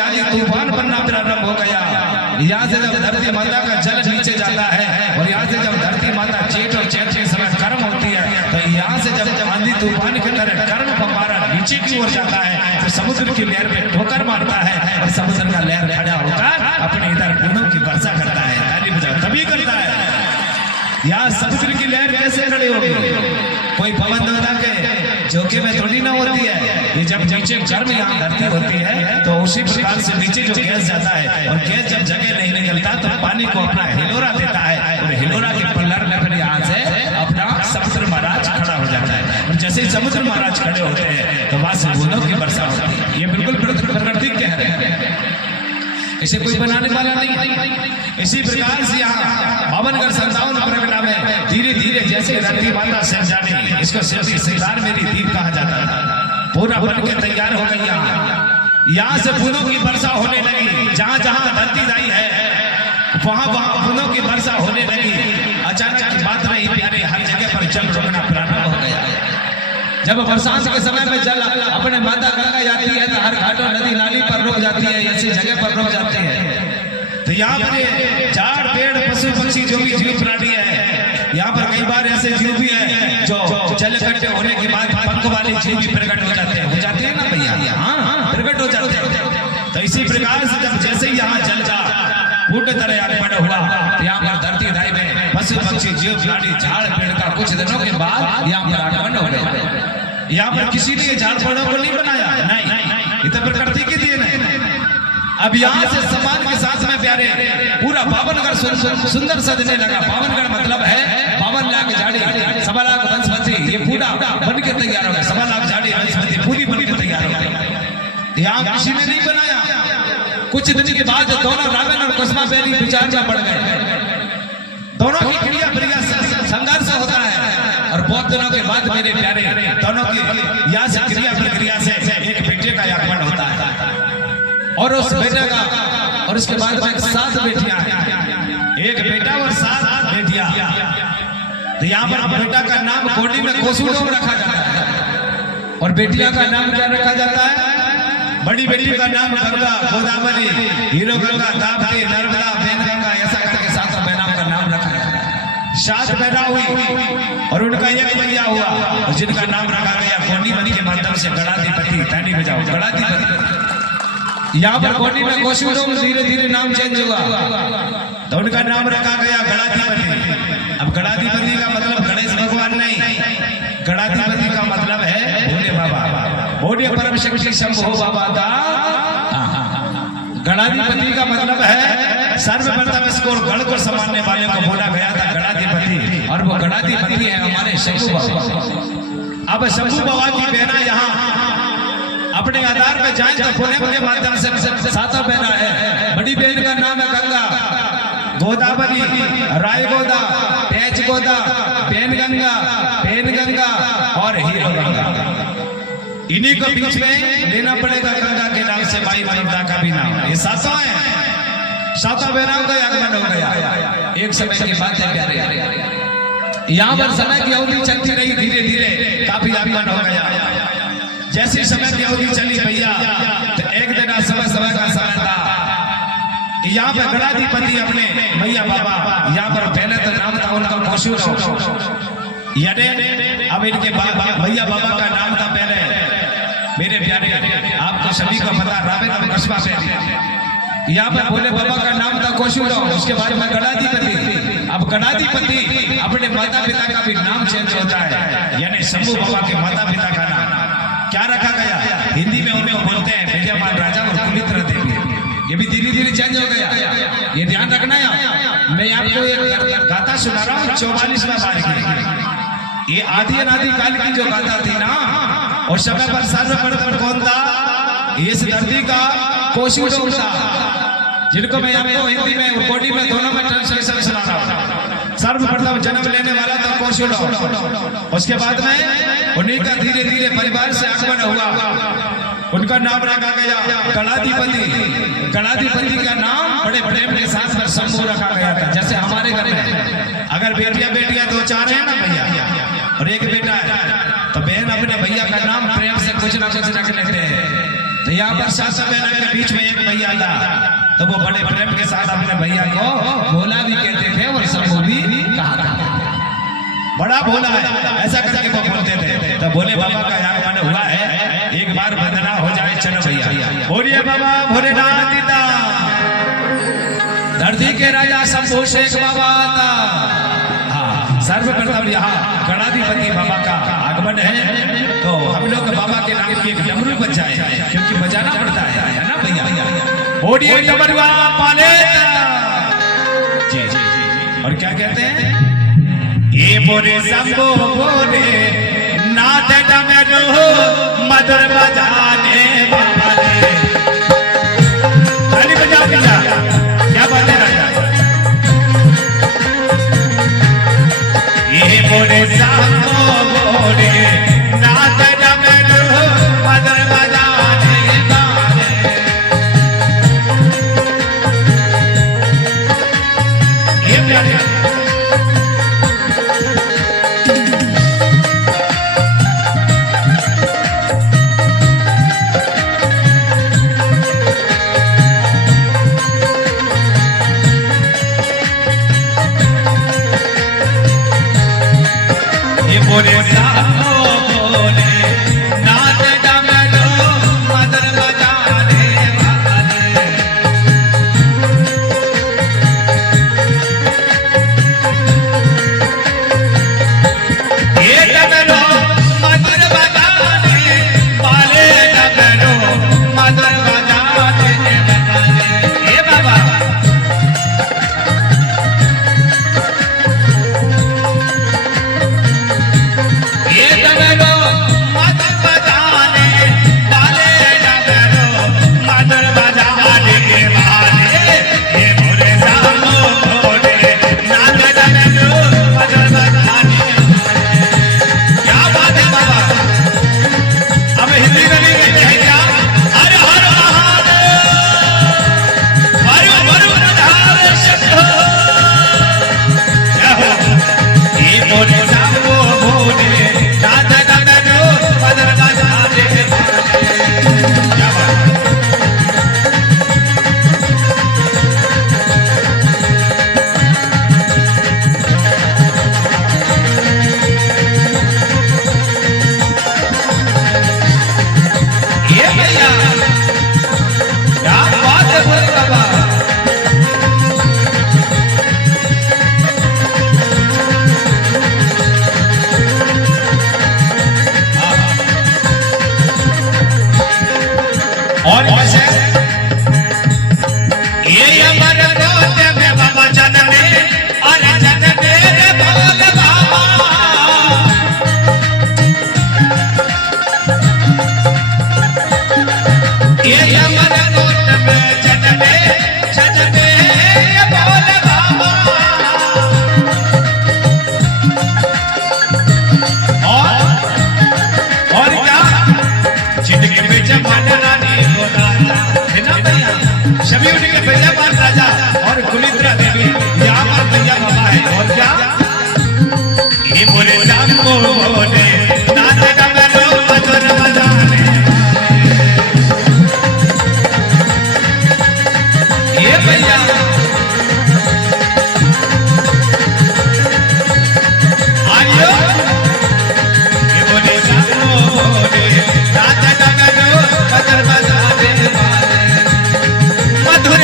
में यानी तूफान बनना प्रारंभ हो गया। यहाँ से जब धरती माता का जल नीचे जाता है और यहाँ से जब धरती माता चेत और चैत के समय कर्म होती है, तो यहाँ से जब आंधी तूफान की तरह कर्म फव्वारा नीचे की ओर जाता है तो समुद्र की लहर में ठोकर मारता है और समुद्र का लहर खड़ा होकर अपने इधर बूंदों की वर्षा करता है। ताली बजाओ, तभी करता है। यहाँ समुद्र की लहर कैसे खड़ी होगी? कोई पवन देवता के झोंके में थोड़ी ना होती है। ये जब नीचे गर्म यहाँ धरती होती है तो उसी प्रकार से नीचे जो गैस जाता है और गैस जब जगह नहीं निकलता तो पानी को अपना हिलोरा देता है और हिलोरा के पल्लर में फिर यहाँ से अपना समुद्र महाराज खड़ा हो जाता है। और जैसे ही समुद्र महाराज खड़े होते हैं तो वहां से बूंदों की वर्षा होती है। ये बिल्कुल प्रकृति कह रहे हैं, इसे कोई बनाने वाला नहीं। इसी प्रकार से यहाँ बावनगढ़ 57 परगना में धीरे धीरे जैसे धरती माता सिर जाने, इसको सिरदार मेरी दीप कहा जाता है, पूरा बन के तैयार हो गई। यहाँ से बूंदों की वर्षा होने लगी। जहाँ जहाँ धरती दाई है वहाँ वहाँ बूंदों की वर्षा होने लगी। अचानक की बात नहीं प्यारे, हर जगह पर जल रुकना प्रारंभ हो गया। जब बरसात के समय में जल अपने माता गंगा जाती है तो हर घाटों नदी नाली पर रुक जाती है, ऐसी जगह पर रुक जाती है। तो यहाँ पर झाड़ पेड़ पशु पक्षी जो भी जीव प्राणी है, यहाँ पर कई बार ऐसे जीव भी है जो जल इकट्ठे होने के बाद पंख वाले जीव भी प्रकट हो जाते हैं ना भैया? हाँ, प्रकट हो जाते हैं। तो इसी प्रकार से जब जैसे ही यहाँ जल का फूट तरह आगमन हुआ, यहाँ पर धरती दाई में पशु पक्षी जीव प्राणी झाड़ पेड़ का कुछ दिनों के बाद यहाँ पर आगमन हो गया। यहाँ पर किसी ने झाड़ पेड़ों को नहीं बनाया, नहीं, ये तो प्रकृति की देन है। अब यहाँ से सम्मान के साथ में प्यारे पूरा बावनगढ़ सुंदर सजने लगा। बावनगढ़ मतलब है 52 लाख झाड़ी, 1.25 लाख वनस्पति, ये पूरा बन के तैयार हो गया। 1.25 लाख झाड़ी वनस्पति पूरी बन के तैयार हो गई। यहाँ किसी ने नहीं बनाया। कुछ दिन के बाद दोनों रावण और कुसुमा बेनी विचार में पड़ गए। दोनों की क्रिया प्रिया संघर्ष होता है और बहुत दिनों के बाद मेरे प्यारे दोनों की यहाँ से क्रिया प्रक्रिया से एक बेटे का आगमन होता है और उस बेटे का और उसके बाद में 7 बेटियां हैं, एक बेटा और 7 बेटियां। तो यहाँ पर बेटा का नाम कोडी में कोसुडोम रखा जाता है और बेटियां का नाम क्या रखा जाता है? बड़ी बेटी का नाम गंगा, गोदावरी, हीरो गंगा, ताप्ती, नर्मदा, वेदगंगा, ऐसा करके 7 बहनों का नाम रखा है। 7 बहना हुई और उनका एक भैया हुआ और जिनका नाम रखा गया कोडी बनी के माध्यम से गणाधिपति। ताली बजाओ, गणाधिपति। यहाँ पर कोडी में कोसुडोम धीरे धीरे नाम चेंज हुआ तो उनका नाम रखा गया गणाधिपति। अब गणाधिपति का मतलब गणेश भगवान नहीं, गणाधिपति का मतलब है भोले बाबा, भोले परम शक्ति शंभो बाबा दा। गणाधिपति का मतलब है सर्वप्रथम इसको गण को संभालने वाले को बोला गया था गणाधिपति, और वो गणाधिपति है हमारे शंभू बाबा। अब शंभू बाबा की बहना यहाँ अपने आधार पे जाए तो पुणे के माध्यम से 7 बहना है। बड़ी बहन का नाम है गंगा, गोदावरी, राय गोदा, तेज गोदा, पेनगंगा, पेनगंगा और हीरो गंगा। इन्हीं को बीच में लेना पड़ेगा गंगा के नाम से माई नर्मदा का भी नाम। ये 7 हैं, 7 बहनों का आगमन हो गया। एक समय की बात है प्यारे, यहाँ पर समय की अवधि चलती रही, धीरे धीरे काफी आगमन हो गया। जैसी समय की अवधि चली भैया तो एक दिन समय का समय था। यहाँ पे गणाधिपति अपने भैया बाबा, यहाँ पर पहले तो नाम था उनका कोसुडोम, यानी अब इनके भैया बाबा का नाम था पहले मेरे प्यारे आपको सभी को पता रावण और कुसुमा बेनी। यहाँ पर भोले बाबा का नाम था कोसुडोम, उसके बाद में गणाधिपति। अब गणाधिपति अपने माता पिता का भी नाम चेंज होता है, यानी शंभू बाबा के माता पिता का नाम क्या रखा गया? हिंदी में उनको बोलते हैं विजयमान राजा और कुलित्र देवी। ये भी धीरे धीरे चेंज हो गया, ये ध्यान रखना है। मैं आपको एक गाथा सुना रहा हूँ 44वां बार की। ये आदि अनादि काल की जो गाथा थी ना, और समय पर सर्वप्रथम कौन था? इस धरती का कोसुडोम था, जिनको मैं आपको हिंदी में कोडी में दोनों में ट्रांसलेशन सुना रहा हूँ। सर्वप्रथम जन्म लेने वाला था कोसुडोम। उसके बाद में उन्हीं का धीरे धीरे परिवार से आगमन हुआ। उनका नाम रखा गया गणाधिपति। गणाधिपति का नाम बड़े प्रेम के साथ में शंभू रखा गया था। जैसे हमारे घर में अगर बेटियां 2-4 है ना भैया और एक बेटा है तो बहन अपने भैया का नाम प्रेम से कुछ ना कुछ रख लेते हैं। तो यहाँ पर 7 बहनों के बीच में एक तो वो बड़े प्रेम के साथ अपने भैया को भोला भी कहते थे और शंभू भी कहा करते थे। बड़ा भोला है ऐसा करके वो बोलते थे। तो भोले बाबा का आगमन हुआ है, एक बार वंदना हो जाए। चलो भैया बोलिए बाबा भोलेनाथ पिता, धरती के राजा शंभू शेख बाबा था। हाँ, सर्वप्रथम यहाँ गणाधिपति बाबा का आगमन है, तो हम लोग बाबा के नाम की एक डमरू बजाए, क्योंकि बजाना पड़ता है ना भैया। बोलिए डमरुआ पाले जी जी। और क्या कहते हैं, ये बोले शंभू बोले नाथ डमरू मधुर बजाने वाले। ताली बजा भैया, क्या बात है राजा। ये बोले शंभू बोले नाथ डमरू मधुर बजाने वाले। ये प्यारे बोले शंभू बोले नाथ डमरू मधुर बजाने वाले। ये डमरू मधुर बजाने वाले, डमरू मधुर बजाने वाले। ये बाबा और कैसे ये अमर गोद में बाबा जनने और जनने रे बोल बाबा। ये अमर गोद में जनने जनने बोल बाबा। और क्या जिंदगी में जमाना शबी के भैया बाल राजा और कुलित्रा देवी यहाँ पर भैया बाबा है। और क्या ये बोले शंभू बोले नाथ डमरू मधुर बजाने। ये भैया आइयो, ये बोले शंभू बोले नाथ डमरू मधुर बजाने वाले। मधुर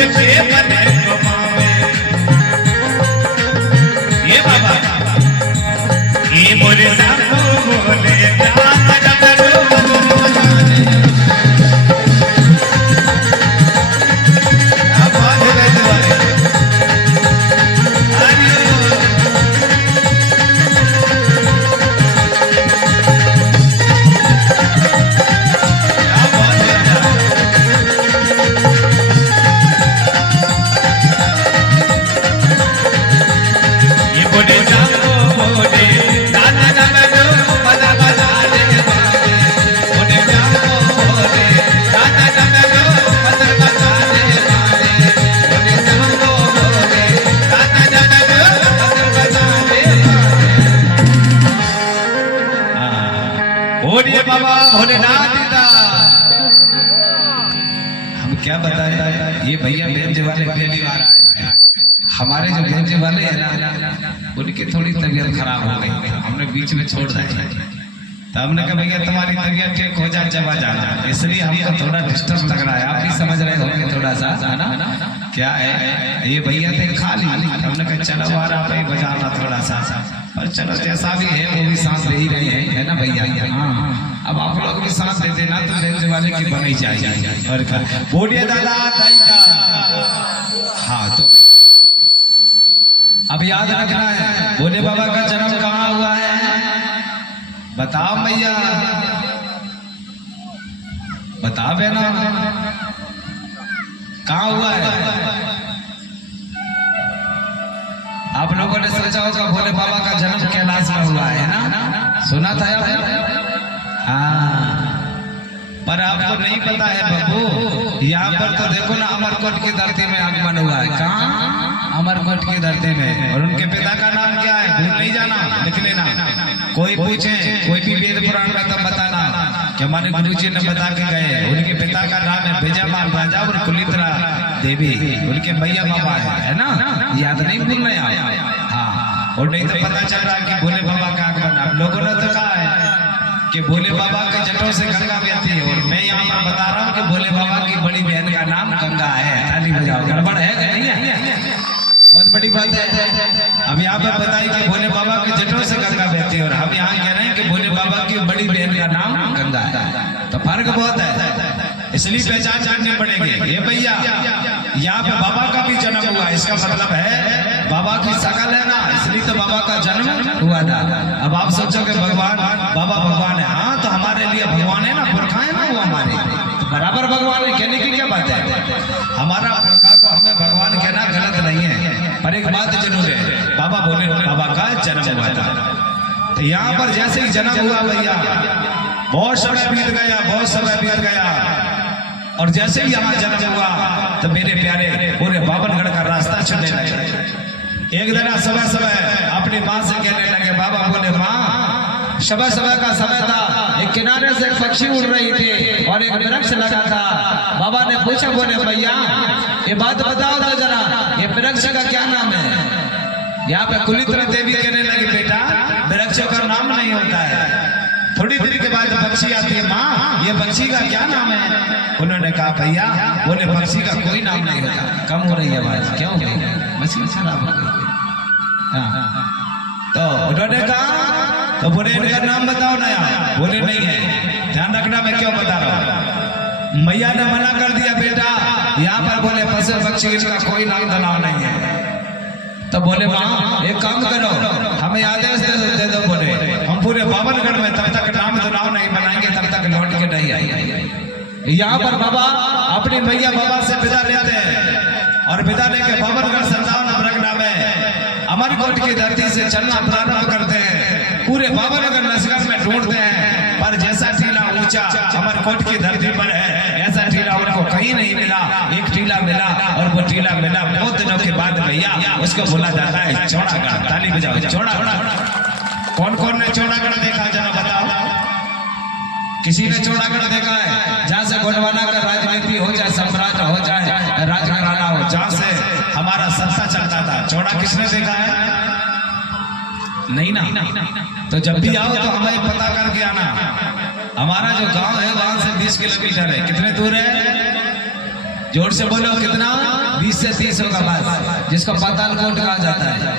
उसके बने घुमावे। ये बाबा ये मोरे सामू बोले जान डमरू बजाने। अब बात है तुम्हारे बाबा भोलेनाथ पिता। हम क्या बताएं, ये भैया बेंच वाले पहली बार आए। हमारे जो बेंच वाले हैं ना, उनकी थोड़ी तबीयत खराब हो गई, हमने बीच में छोड़ दिया। तो हमने कहा भैया तुम्हारी तबीयत ठीक हो जाए जब आ जाना, इसलिए हमको थोड़ा डिस्टर्ब लग रहा है। आप भी समझ रहे होंगे थोड़ा सा, है ना? क्या है ये भैया थे खाली, हमने कहा चलो बार आप ही बजाना थोड़ा सा, और चलो जैसा भी है वो भी साथ दे ही रहे हैं, है ना भैया? हाँ, अब आप लोग भी साथ दे देना तो बेंच वाले की बन ही जाएगी। और बोलिए दादा ताई का। हाँ तो अब याद रखना है, भोले बाबा का जन्म कहाँ हुआ है? बताओ भैया, बताओ बेना, कहाँ हुआ है? आप लोगों ने सोचा होगा भोले बाबा का जन्म कैलाश में हुआ है ना, सुना था आपने? हाँ, पर आपको नहीं पता है बाबू, यहाँ पर तो देखो ना अमरकोट की धरती में आगमन हुआ है। कहाँ? अमरकोट की धरती में। और उनके पिता का नाम क्या है? भूल नहीं जाना, लिख लेना। कोई पूछे, कोई भी वेद पुराण में तब बताना कि हमारे गुरुजी ने बता के गए। उनके पिता का नाम है विजयमान राजा और कुलित्रा देवी, उनके भैया बाबा है ना? याद नहीं भूलना आप। हाँ, और नहीं तो पता चल रहा है कि भोले बाबा का आगमन। आप लोगों ने तो कहा है कि भोले बाबा के जटों से गंगा बहती है, और मैं यहाँ पर बता रहा हूँ कि भोले बाबा की बड़ी बहन का नाम गंगा है। ताली बजाओ, गड़बड़ है कि नहीं है? बहुत बड़ी बात है। अब यहाँ पर बताइए कि भोले बाबा के जटों से गंगा बहती है, और हम यहाँ कह रहे हैं कि भोले बाबा की बड़ी बहन का नाम गंगा है। तो फर्क बहुत है, इसलिए पहचान जाननी पड़ेगी। ये भैया यहाँ पे बाबा का भी जन्म हुआ, इसका मतलब है बाबा की शकल है ना, इसलिए तो बाबा का जन्म हुआ था। अब आप सोचोगे भगवान बाबा भगवान है, हाँ तो हमारे लिए भगवान है ना, पुरखा है ना वो हमारे, तो बराबर भगवान है, कहने की क्या बात है? हमारा पुरखा को हमें भगवान कहना गलत नहीं है, पर एक बात जरूर है, बाबा भोले बाबा का जन्म हुआ था। तो यहाँ पर जैसे ही जन्म हुआ भैया, बहुत समय बीत गया, बहुत समय बीत गया, और जैसे ही यहाँ जन्म हुआ तो मेरे प्यारे पूरे बाबनगढ़ का रास्ता चलने लगे। एक दिन सुबह सुबह अपनी माँ से कहने लगे, बाबा बोले माँ, सुबह सुबह का समय था, एक किनारे से एक पक्षी उड़ रही थी और एक वृक्ष लगा था। बाबा ने पूछा, बोले भैया ये बात बताओ तो जरा, ये वृक्ष का क्या नाम है? यहाँ पे कुलित्रा देवी कहने लगी, बेटा वृक्षों का नाम नहीं होता है। थोड़ी देर के बाद पक्षी आती है, माँ ये पक्षी का क्या नाम है? उन्होंने कहा भैया बोले पक्षी का कोई नाम नहीं होता। कम हो रही है आवाज, क्या हो गई? मछली खराब हो गई। तो उन्होंने कहा, तो बोले इनका नाम बताओ ना यार। बोले नहीं है, ध्यान रखना मैं क्यों बता रहा हूँ। मैया ने मना कर दिया, बेटा यहाँ पर बोले पशु पक्षी इसका कोई नाम धनाव नहीं है। तो बोले माँ एक काम करो, हमें आदेश दे दो। बोले हम पूरे बाबनगढ़ में तब तक नाम धनाव नहीं बनाएंगे तब तक लौट के नहीं आएंगे। यहाँ पर बाबा अपनी मैया बाबा से विदा लेते हैं, और विदा लेके बाबनगढ़ संतान प्रगटा में अमरकोट की धरती से चलना प्रारंभ करते हैं। पूरे बाबनगढ़ लश्कर में ढूंढते हैं, पर जैसा टीला ऊंचा अमरकोट की धरती पर है, ऐसा टीला उनको कहीं नहीं मिला। एक टीला मिला, और वो टीला मिला बहुत दिनों के बाद भैया, उसको बोला जाता है चौड़ागढ़। ताली बजाओ, चौड़ागढ़। कौन कौन ने चौड़ागढ़ देखा जरा बताओ? किसी ने चौड़ागढ़ देखा है? जहाँ से गोंडवाना का राजनीति हो जाए, सम्राट हो जाए, राजघराना हो, जहाँ से हमारा सत्ता चलता था, चौड़ा किसने देखा है? नहीं ना। तो जब भी आओ तो हमें पता करके आना। हमारा जो गांव है वहां से 20 किलोमीटर है। कितने दूर है? जोर से बोलो कितना? 20 से 30 होगा बस, जिसको पाताल कोट कहा जाता है।